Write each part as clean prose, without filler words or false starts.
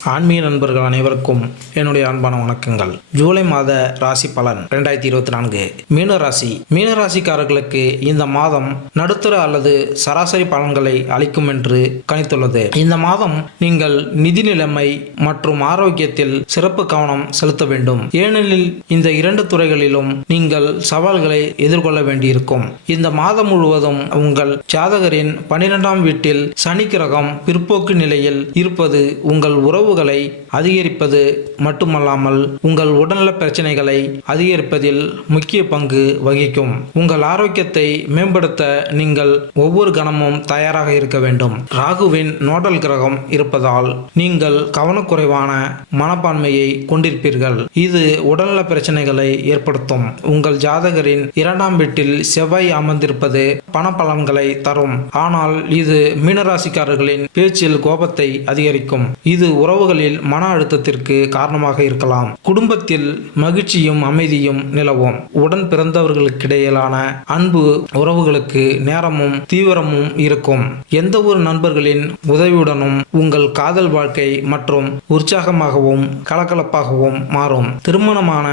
ஆன்மீக நண்பர்கள் அனைவருக்கும் என்னுடைய அன்பான வணக்கங்கள். ஜூலை மாத ராசி பலன் 2024. மீனராசி. மீனராசிக்காரர்களுக்கு இந்த மாதம் நடுத்தர அல்லது சராசரி பலன்களை அளிக்கும் என்று கணித்துள்ளது. இந்த மாதம் நீங்கள் நிதி நிலைமை மற்றும் ஆரோக்கியத்தில் சிறப்பு கவனம் செலுத்த வேண்டும். ஏனெனில் இந்த இரண்டு துறைகளிலும் நீங்கள் சவால்களை எதிர்கொள்ள வேண்டியிருக்கும். இந்த மாதம் முழுவதும் உங்கள் ஜாதகரின் 12ஆம் வீட்டில் சனி கிரகம் பிற்போக்கு நிலையில் இருப்பது உங்கள் உறவுகளை அதிகரிப்பது மட்டுமல்லாமல் உங்கள் உடல்நல பிரச்சனைகளை அதிகரிப்பதில் முக்கிய பங்கு வகிக்கும். உங்கள் ஆரோக்கியத்தை மேம்படுத்த நீங்கள் ஒவ்வொரு கணமும் தயாராக இருக்க வேண்டும். ராகுவின் நோடல் கிரகம் இருப்பதால் நீங்கள் கவனக்குறைவான மனப்பான்மையை கொண்டிருப்பீர்கள். இது உடல்நல பிரச்சனைகளை ஏற்படுத்தும். உங்கள் ஜாதகரின் 2ஆம் வீட்டில் செவ்வாய் அமர்ந்திருப்பது பண பலன்களை தரும். ஆனால் இது மீனராசிக்காரர்களின் பேச்சில் கோபத்தை அதிகரிக்கும். இது உறவுகளில் மன அழுத்தத்திற்கு காரணமாக இருக்கலாம். குடும்பத்தில் மகிழ்ச்சியும் அமைதியும் நிலவும். உடன் பிறந்தவர்களுக்கிடையிலான அன்பு உறவுகளுக்கு நேரமும் தீவிரமும் இருக்கும். எந்த ஒரு நண்பர்களின் உதவியுடனும் உங்கள் காதல் வாழ்க்கை மற்றும் உற்சாகமாகவும் கலகலப்பாகவும் மாறும். திருமணமான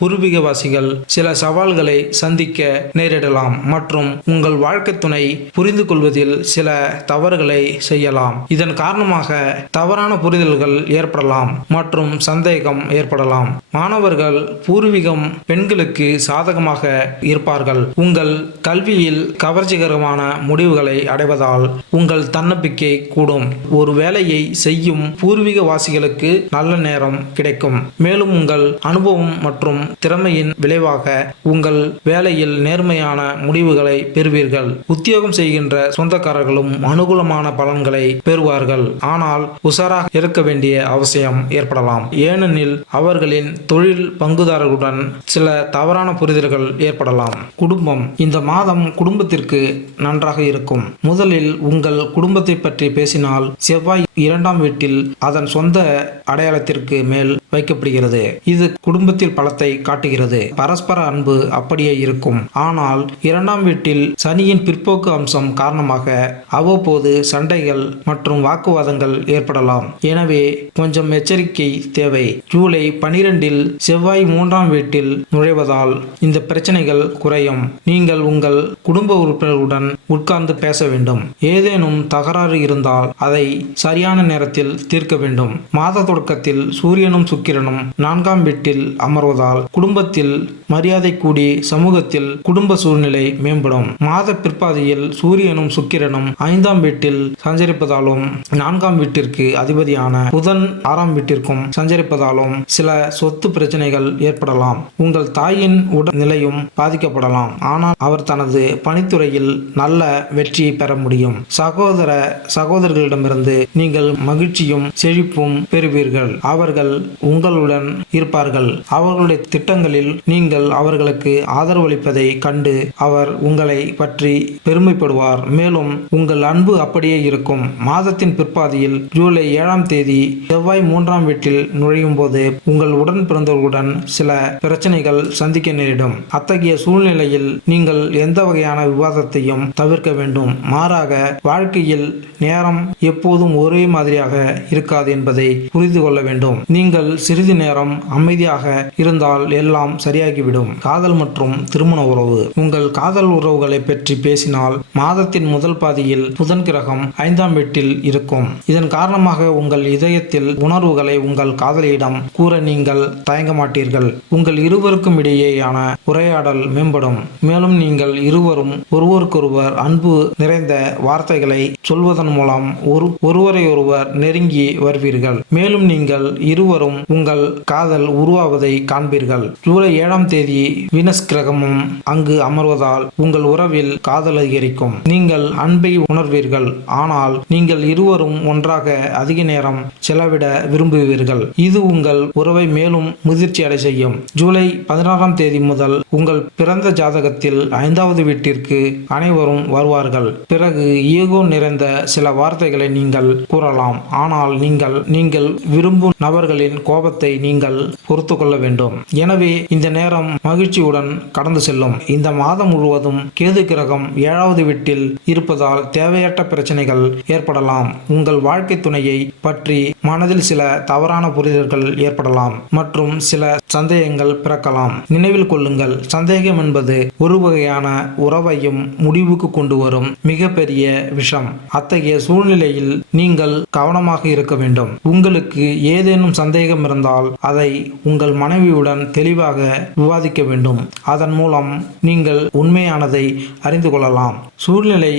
பூர்வீகவாசிகள் சில சவால்களை சந்திக்க நேரிடலாம் மற்றும் உங்கள் வாழ்க்கை துணை புரிந்து கொள்வதில் சில தவறுகளை செய்யலாம். இதன் காரணமாக தவறான புரிதல்கள் ஏற்படலாம் மற்றும் சந்தேகம் ஏற்படலாம். மாணவர்கள் பூர்வீகம் பெண்களுக்கு சாதகமாக இருப்பார்கள். உங்கள் கல்வியில் கவர்ச்சிகரமான முடிவுகளை அடைவதால் உங்கள் தன்னம்பிக்கை கூடும். ஒரு வேலையை செய்யும் பூர்வீகவாசிகளுக்கு நல்ல நேரம் கிடைக்கும். மேலும் உங்கள் அனுபவம் மற்றும் திறமையின் விளைவாக உங்கள் வேலையில் நேர்மையான முடிவுகளை பெறுவீர்கள். உத்தியோகம் செய்கின்ற சொந்தக்காரர்களும் அனுகூலமான பலன்களை பெறுவார்கள். ஆனால் உஷாராக இருக்க வேண்டிய அவசியம் ஏற்படலாம். ஏனெனில் அவர்களின் தொழில் பங்குதாரர்களுடன் சில தவறான புரிதல்கள் ஏற்படலாம். குடும்பம். இந்த மாதம் குடும்பத்திற்கு நன்றாக இருக்கும். முதலில் உங்கள் குடும்பத்தை பற்றி பேசினால் செவ்வாய் 2ஆம் வீட்டில் அதன் சொந்த அடையாளத்திற்கு மேல் வைக்கப்படுகிறது. இது குடும்பத்தில் பலத்தை காட்டுகிறது. பரஸ்பர அன்பு அப்படியே இருக்கும். ஆனால் 2ஆம் வீட்டில் சனியின் பிற்போக்கு அம்சம் காரணமாக அவ்வப்போது சண்டைகள் மற்றும் வாக்குவாதங்கள் ஏற்படலாம். எனவே கொஞ்சம் எச்சரிக்கை தேவை. ஜூலை 12இல் செவ்வாய் 3ஆம் வீட்டில் நுழைவதால் இந்த பிரச்சனைகள் குறையும். நீங்கள் உங்கள் குடும்ப உறுப்பினர்களுடன் உட்கார்ந்து பேச வேண்டும். ஏதேனும் தகராறு இருந்தால் அதை சரியான நேரத்தில் தீர்க்க வேண்டும். மாத தொடக்கத்தில் சூரியனும் சுக்கிரனும் 4ஆம் வீட்டில் அமர்வதால் குடும்பத்தில் மரியாதை கூடி சமூகத்தில் குடும்ப சூழ்நிலை மேம்படும். மாத பிற்பாதியில் சூரியனும் சுக்கிரனும் 5ஆம் வீட்டில் சஞ்சரிப்பதாலும் 4ஆம் வீட்டிற்கு அதிபதியான புதன் 6ஆம் வீட்டிற்கும் சஞ்சரிப்பதாலும் சில சொத்து பிரச்சனைகள் ஏற்படலாம். உங்கள் தாயின் உடல் நிலையும் பாதிக்கப்படலாம். ஆனால் அவர் தனது பணித்துறையில் நல்ல வெற்றியை பெற முடியும். சகோதரர்களிடமிருந்து நீங்கள் மகிழ்ச்சியும் செழிப்பும் பெறுவீர்கள். அவர்கள் உங்களுடன் இருப்பார்கள். அவர்களுடைய திட்டங்களில் நீங்கள் அவர்களுக்கு ஆதரவளிப்பதை கண்டு அவர் உங்களை பற்றி பெருமைப்படுவார். மேலும் உங்கள் அன்பு அப்படியே இருக்கும். மாதத்தின் பிற்பாதியில் ஜூலை 7ஆம் தேதி செவ்வாய் 3ஆம் வீட்டில் நுழையும் போது உங்கள் உடன் பிறந்தவர்களுடன் சில பிரச்சனைகள் சந்திக்க நேரிடும். அத்தகைய சூழ்நிலையில் நீங்கள் எந்த வகையான விவாதத்தையும் தவிர்க்க வேண்டும். மாறாக வாழ்க்கையில் நேரம் எப்போதும் ஒரே மாதிரியாக இருக்காது என்பதை புரிந்து கொள்ள வேண்டும். நீங்கள் சிறிது நேரம் அமைதியாக இருந்தால் எல்லாம் சரியாகிவிடும். காதல் மற்றும் திருமண உறவு. உங்கள் காதல் உறவுகளை பற்றி பேசினால் மாதத்தின் முதல் பாதியில் புதன் கிரகம் 5ஆம் வீட்டில் இருக்கும். இதன் காரணமாக உங்கள் இதயத்தில் உணர்வுகளை உங்கள் காதலியிடம் கூற நீங்கள் தயங்க மாட்டீர்கள். உங்கள் இருவருக்கும் இடையேயான உரையாடல் மேம்படும். மேலும் நீங்கள் இருவரும் ஒருவருக்கொருவர் அன்பு நிறைந்த வார்த்தைகளை சொல்வதன் மூலம் ஒருவரை ஒருவர் நெருங்கி வருவீர்கள். மேலும் நீங்கள் இருவரும் உங்கள் காதல் உருவாவதை காண்பீர்கள். ஜூலை 7ஆம் தேதி வீனஸ் கிரகமும் அங்கு அமர்வதால் உங்கள் உறவில் காதல் அதிகரிக்கும். நீங்கள் அன்பை உணர்வீர்கள். ஆனால் நீங்கள் இருவரும் ஒன்றாக அதிக நேரம் செலவிட விரும்புவீர்கள். இது உங்கள் உறவை மேலும் முதிர்ச்சி அடை செய்யும். ஜூலை 16ஆம் தேதி முதல் உங்கள் பிறந்த ஜாதகத்தில் 5வது வீட்டிற்கு அனைவரும் வருவார்கள். பிறகு ஈகோ நிறைந்த சில வார்த்தைகளை நீங்கள் கூறலாம். ஆனால் நீங்கள் விரும்பும் நபர்களின் கோபத்தை நீங்கள் பொறுத்து கொள்ள வேண்டும். எனவே இந்த நேரம் மகிழ்ச்சியுடன் கடந்து செல்லும். இந்த மாதம் முழுவதும் கேது கிரகம் 7வது வீட்டில் இருப்பதால் தேவையற்ற பிரச்சனைகள் ஏற்படலாம். உங்கள் வாழ்க்கை துணையை பற்றி மனதில் சில தவறான புரிதல்கள் ஏற்படலாம் மற்றும் சில சந்தேகங்கள் பிறக்கலாம். நினைவில் கொள்ளுங்கள், சந்தேகம் என்பது ஒரு வகையான உறவையும் முடிவுக்கு கொண்டு வரும் மிகப்பெரிய விஷம். அத்தகைய சூழ்நிலையில் நீங்கள் கவனமாக இருக்க வேண்டும். உங்களுக்கு ஏதேனும் சந்தேகம் இருந்தால் அதை உங்கள் மனைவியுடன் தெளிவாக விவாதிக்க வேண்டும். அதன் மூலம் நீங்கள் உண்மையானதை அறிந்து கொள்ளலாம். சூழ்நிலை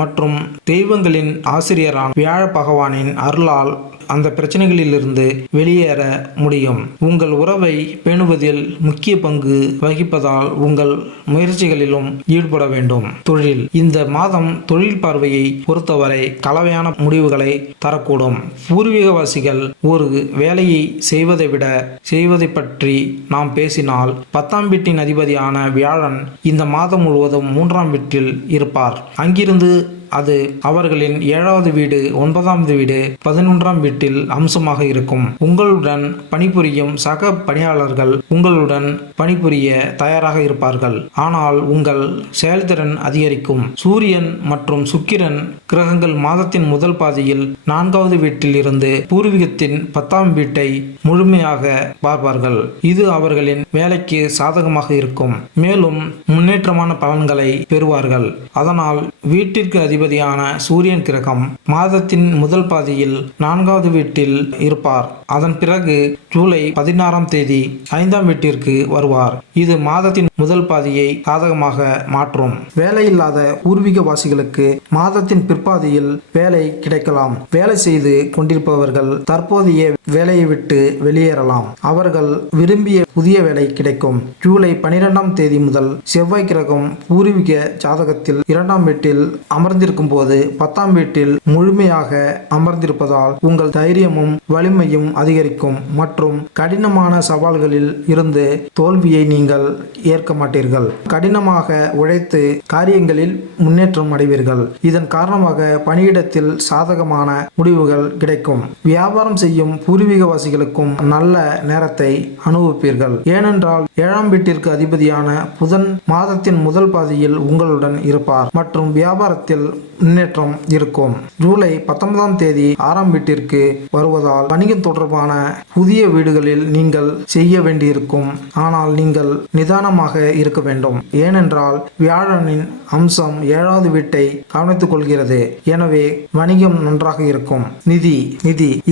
மற்றும் தெய்வங்களின் ஆசிரியரான வியாழ பகவானின் அருளால் அந்த பிரச்சனைகளிலிருந்து வெளியேற முடியும். உங்கள் உறவை பேணுவதில் முக்கிய பங்கு வகிப்பதால் உங்கள் முயற்சிகளிலும் ஈடுபட வேண்டும். தொழில்: இந்த மாதம் தொழில் பார்வையை பொறுத்தவரை கலவையான முடிவுகளை தரக்கூடும். பூர்வீகவாசிகள் ஒரு வேலையை செய்வதை விட செய்வதை பற்றி நாம் பேசினால் 10ஆம் வீட்டின் அதிபதியான வியாழன் இந்த மாதம் முழுவதும் 3ஆம் வீட்டில் இருப்பார். அங்கிருந்து அது அவர்களின் 7வது வீடு, 9வது வீடு, 11ஆம் வீட்டில் அம்சமாக இருக்கும். உங்களுடன் பணிபுரியும் சக பணியாளர்கள் உங்களுடன் பணிபுரிய தயாராக இருப்பார்கள். ஆனால் உங்கள் செயல்திறன் அதிகரிக்கும். சூரியன் மற்றும் சுக்கிரன் கிரகங்கள் மாதத்தின் முதல் பாதியில் 4வது வீட்டில் இருந்து பூர்வீகத்தின் 10ஆம் வீட்டை முழுமையாக பார்ப்பார்கள். இது அவர்களின் வேலைக்கு சாதகமாக இருக்கும். மேலும் முன்னேற்றமான பலன்களை பெறுவார்கள். அதனால் வீட்டிற்கு அதிபதியான சூரியன் கிரகம் மாதத்தின் முதல் பாதியில் 4வது வீட்டில் இருப்பார். அதன் பிறகு ஜூலை 16ஆம் தேதி 5ஆம் வீட்டிற்கு வருவார். இது மாதத்தின் முதல் பாதியை சாதகமாக மாற்றும். வேலையில்லாத பூர்வீகவாசிகளுக்கு மாதத்தின் பிற்பாதியில் வேலை கிடைக்கலாம். வேலை செய்து கொண்டிருப்பவர்கள் தற்போதைய வேலையை விட்டு வெளியேறலாம். அவர்கள் விரும்பிய புதிய வேலை கிடைக்கும். ஜூலை 12ஆம் தேதி முதல் செவ்வாய் கிரகம் பூர்வீக ஜாதகத்தில் 2ஆம் வீட்டில் அமர்ந்திருக்கும் போது 10ஆம் வீட்டில் முழுமையாக அமர்ந்திருப்பதால் உங்கள் தைரியமும் வலிமையும் அதிகரிக்கும் மற்றும் கடினமான சவால்களில் இருந்து தோல்வியை நீங்கள் ஏற்க மாட்டீர்கள். கடினமாக உழைத்து காரியங்களில் முன்னேற்றம் அடைவீர்கள். இதன் காரணமாக பணியிடத்தில் சாதகமான முடிவுகள் கிடைக்கும். வியாபாரம் செய்யும் பூர்வீகவாசிகளுக்கும் நல்ல நேரத்தை அனுபவிப்பீர்கள். ஏனென்றால் 7ஆம் வீட்டிற்கு அதிபதியான புதன் மாதத்தின் முதல் பாதியில் உங்களுடன் இருப்பார் மற்றும் வியாபாரத்தில் முன்னேற்றம் இருக்கும். ஜூலை 19ஆம் தேதி 6ஆம் வீட்டிற்கு வருவதால் வணிகம் தொடர்பான புதிய வீடுகளில் நீங்கள் செய்ய வேண்டியிருக்கும். ஆனால் நீங்கள் நிதானமாக இருக்க வேண்டும். ஏனென்றால் வியாழனின் அம்சம் 7வது வீட்டை கவனித்துக் கொள்கிறது. எனவே வணிகம் நன்றாக இருக்கும். நிதி: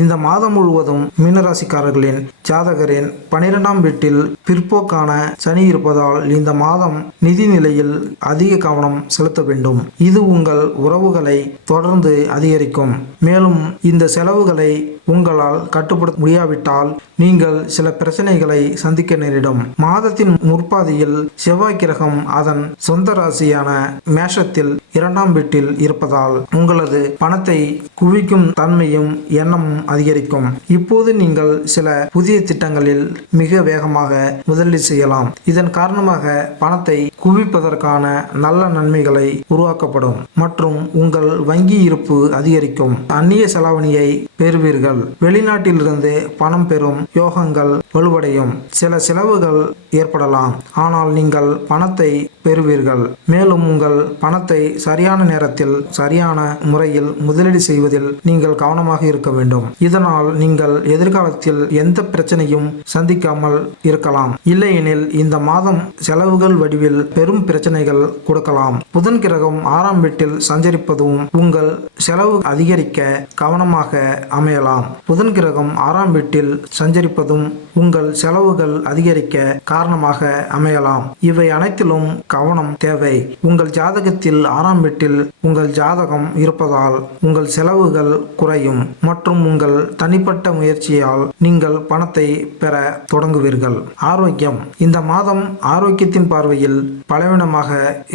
இந்த மாதம் முழுவதும் மீனராசிக்காரர்களின் ஜாதகரின் 12ஆம் வீட்டில் பிற்போக்கான சனி இருப்பதால் இந்த மாதம் நிதி நிலையில் அதிக கவனம் செலுத்த வேண்டும். இது உங்கள் உறவுகளை தொடர்ந்து அதிகரிக்கும். மேலும் இந்த செலவுகளை உங்களால் கட்டுப்படுத்த முடியாவிட்டால் நீங்கள் சில பிரச்சனைகளை சந்திக்க நேரிடும். மாதத்தின் முற்பாதியில் செவ்வாய் கிரகம் அதன் சொந்த ராசியான மேஷத்தில் 2ஆம் வீட்டில் இருப்பதால் உங்களது பணத்தை குவிக்கும் தன்மையும் எண்ணமும் அதிகரிக்கும். இப்போது நீங்கள் சில புதிய திட்டங்களில் மிக வேகமாக முதலீடு செய்யலாம். இதன் காரணமாக பணத்தை குவிப்பதற்கான நல்ல நன்மைகளை உருவாக்கப்படும் மற்றும் உங்கள் வங்கி இருப்பு அதிகரிக்கும். அந்நிய செலாவணியை பெறுவீர்கள். வெளிநாட்டிலிருந்து பணம் பெறும் யோகங்கள் வலுவடையும். சில செலவுகள் ஏற்படலாம், ஆனால் நீங்கள் பணத்தை பெறுவீர்கள். மேலும் உங்கள் பணத்தை சரியான நேரத்தில் சரியான முறையில் முதலீடு செய்வதில் நீங்கள் கவனமாக இருக்க வேண்டும். இதனால் நீங்கள் எதிர்காலத்தில் எந்த பிரச்சனையும் சந்திக்காமல் இருக்கலாம். இல்லையெனில் இந்த மாதம் செலவுகள் வடிவில் பெரும் பிரச்சனைகள் கொடுக்கலாம். புதன் கிரகம் 6ஆம் வீட்டில் சஞ்சரிப்பதும் உங்கள் செலவு அதிகரிக்க கவனமாக அமையலாம். புதன் கிரகம் 6ஆம் வீட்டில் சஞ்சரிப்பதும் உங்கள் செலவுகள் அதிகரிக்க காரணமாக அமையலாம். இவை அனைத்திலும் கவனம் தேவை. உங்கள் ஜாதகத்தில் 6ஆம் வீட்டில் உங்கள் ஜாதகம் இருப்பதால் உங்கள் செலவுகள் குறையும் மற்றும் உங்கள் தனிப்பட்ட முயற்சியால் நீங்கள் பணத்தை பெற தொடங்குவீர்கள். ஆரோக்கியம்: இந்த மாதம் ஆரோக்கியத்தின் பார்வையில் பலவீனமாக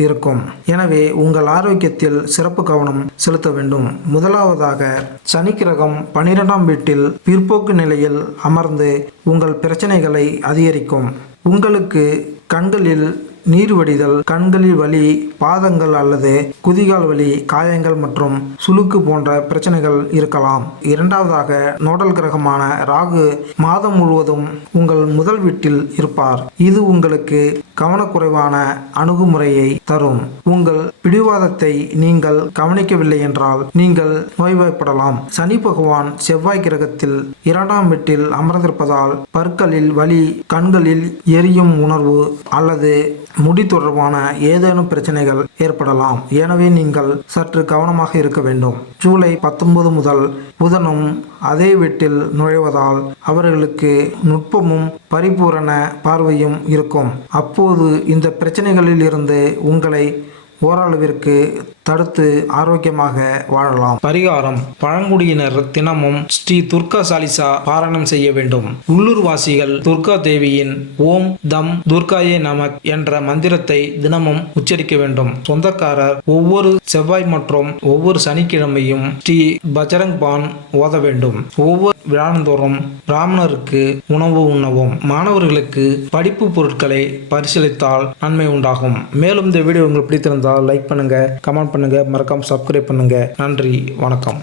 இருக்கும். எனவே உங்கள் ஆரோக்கியத்தில் சிறப்பு கவனம் செலுத்த வேண்டும். முதலாவதாக சனி கிரகம் 12ஆம் வீட்டில் பிற்போக்கு நிலையில் அமர்ந்து உங்கள் பிரச்சனைகளை அதிகரிக்கும். உங்களுக்கு கண்களில் நீர் வடிதல், கண்களில் வலி, பாதங்கள் அல்லது குதிகால் வலி, காயங்கள் மற்றும் சுளுக்கு போன்ற பிரச்சனைகள் இருக்கலாம். இரண்டாவதாக, நோடல் கிரகமான ராகு மாதம் முழுவதும் உங்கள் முதல் வீட்டில் இருப்பார். இது உங்களுக்கு கவனக்குறைவான அணுகுமுறையை தரும். உங்கள் பிடிவாதத்தை நீங்கள் கவனிக்கவில்லை என்றால் நீங்கள் நோய்வாய்ப்படலாம். சனி பகவான் செவ்வாய் கிரகத்தில் 2ஆம் வீட்டில் அமர்ந்திருப்பதால் பற்களில் வலி, கண்களில் எரியும் உணர்வு அல்லது முடி தொடர்பான ஏதேனும் பிரச்சனைகள் ஏற்படலாம். எனவே நீங்கள் சற்று கவனமாக இருக்க வேண்டும். ஜூலை 19 முதல் புதனும் அதே வீட்டில் நுழைவதால் அவர்களுக்கு நுட்பமும் பரிபூரண பார்வையும் இருக்கும். அப்போது இந்த பிரச்சனைகளில் இருந்து உங்களை ஓரளவிற்கு தடுத்து ஆரோக்கியமாக வாழலாம். பரிகாரம்: பழங்குடியினர் தினமும் ஸ்ரீ துர்கா சாலிசா பாராயணம் செய்ய வேண்டும். உள்ளூர் வாசிகள் துர்கா தேவியின் ஓம் தம் துர்காயே நமக் என்ற மந்திரத்தை தினமும் உச்சரிக்க வேண்டும். சொந்தக்காரர் ஒவ்வொரு செவ்வாய் மற்றும் ஒவ்வொரு சனிக்கிழமையும் ஸ்ரீ பஜரங் பான் ஓத வேண்டும். ஒவ்வொரு விழாந்தோறும் பிராமணருக்கு உணவு உண்ணவும். மாணவர்களுக்கு படிப்பு பொருட்களை பரிசீலித்தால் நன்மை உண்டாகும். மேலும் இந்த வீடியோ உங்களுக்கு பிடித்திருந்தால் லைக் பண்ணுங்க, கமெண்ட் பண்ணுங்க, மறக்காம சப்ஸ்கிரைப் பண்ணுங்க. நன்றி, வணக்கம்.